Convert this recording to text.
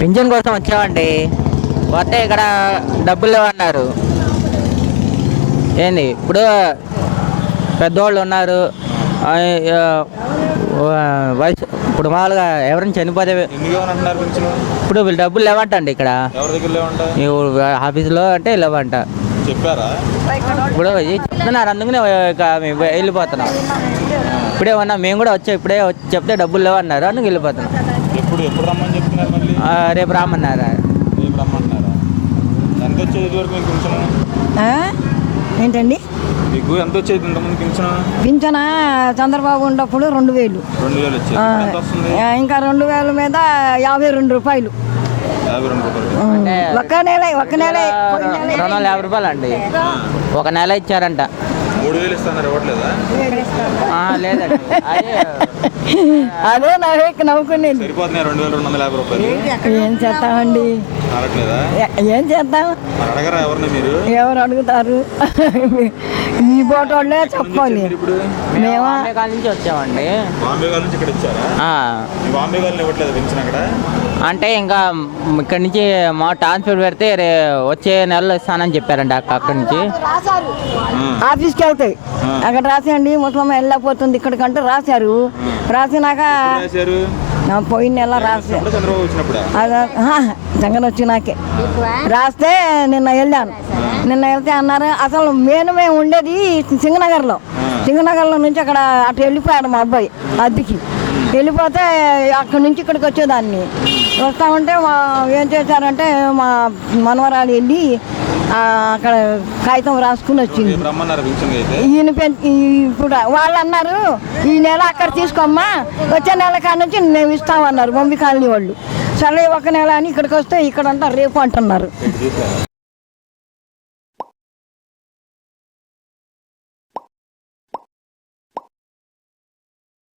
Pension కోసం వచ్చామండి. వస్తే ఇక్కడ డబ్బులు లేవన్నారు. ఏంది ఇప్పుడు పెద్దోళ్ళు ఉన్నారు, వయసు ఇప్పుడు మామూలుగా ఎవరైనా చనిపోతే ఇప్పుడు వీళ్ళు డబ్బులు లేవంటండి. ఇక్కడ ఆఫీసులో అంటే లేవంట చెప్పారా? ఇప్పుడు చెప్తున్నారు, అందుకనే మేము వెళ్ళిపోతున్నాం. ఇప్పుడే ఉన్నా మేము కూడా ఇప్పుడే చెప్తే డబ్బులు లేవన్నారు, అందుకు వెళ్ళిపోతున్నాం. ఎప్పుడు రమ్మని చెప్తున్నారు? మళ్ళీ రేపు రమ్మన్నారా? ఎంత వచ్చేది వరకు మీకు ఏంటండి మీకు ఎంత వచ్చేది ఇంతకుముందు పింఛన? చంద్రబాబు ఉన్నప్పుడు 2000. 2000 వచ్చేది. ఇంకా 2000 మీద 52 రూపాయలు. 52 రూపాయలు ఒక నెల 250 రూపాయలు అండి. ఒక నెల ఇచ్చారంట. 3000 ఇస్తున్నారు, ఇవ్వట్లేదా? లేదండి, అదే నవ్వుకునేది. సరిపోతున్నాయి 2250 రూపాయలు. ఏం చేస్తామండి, ఏం చేద్దాం? అడగరా ఎవరిని? మీరు ఎవరు అడుగుతారు? ఈ బోటోళ్ళే చెప్పాలి. మేము నుంచి వచ్చామండి. బాంబే గారి నుంచి ఇక్కడ వచ్చారా? బాంబే గారిని ఇవ్వట్లేదు పెన్షన్ అక్కడ? అంటే ఇంకా ఇక్కడ నుంచి మా ట్రాన్స్ఫర్ పెడితే వచ్చే నెలలో ఇస్తానని చెప్పారండి. అక్కడి నుంచి ఆఫీస్కి వెళ్తాయి, అక్కడ రాసేయండి ముసలమ్మ వెళ్ళకపోతుంది ఇక్కడికంటే రాశారు. రాసినాక పోయిన నెల రాశారు. జగన్ వచ్చినాకే రాస్తే నిన్న వెళ్ళాను. నిన్న వెళ్తే అన్నారు అసలు మేము ఉండేది సింగనగర్లో నుంచి అక్కడ అటు వెళ్ళిపోయాడు మా అబ్బాయి అద్దెకి. వెళ్ళిపోతే అక్కడి నుంచి ఇక్కడికి వచ్చేదాన్ని. వస్తా ఉంటే ఏం చేశారంటే మా మనవరాలు వెళ్ళి అక్కడ కాగితం రాసుకుని వచ్చింది. ఈయన ఇప్పుడు వాళ్ళు అన్నారు ఈ నెల అక్కడ తీసుకోమ్మా, వచ్చే నెల కాడ నుంచి మేము ఇస్తామన్నారు బొంబి కాలనీ వాళ్ళు. సరే ఒక నెల అని ఇక్కడికి వస్తే ఇక్కడ అంటారు రేపు అంటున్నారు.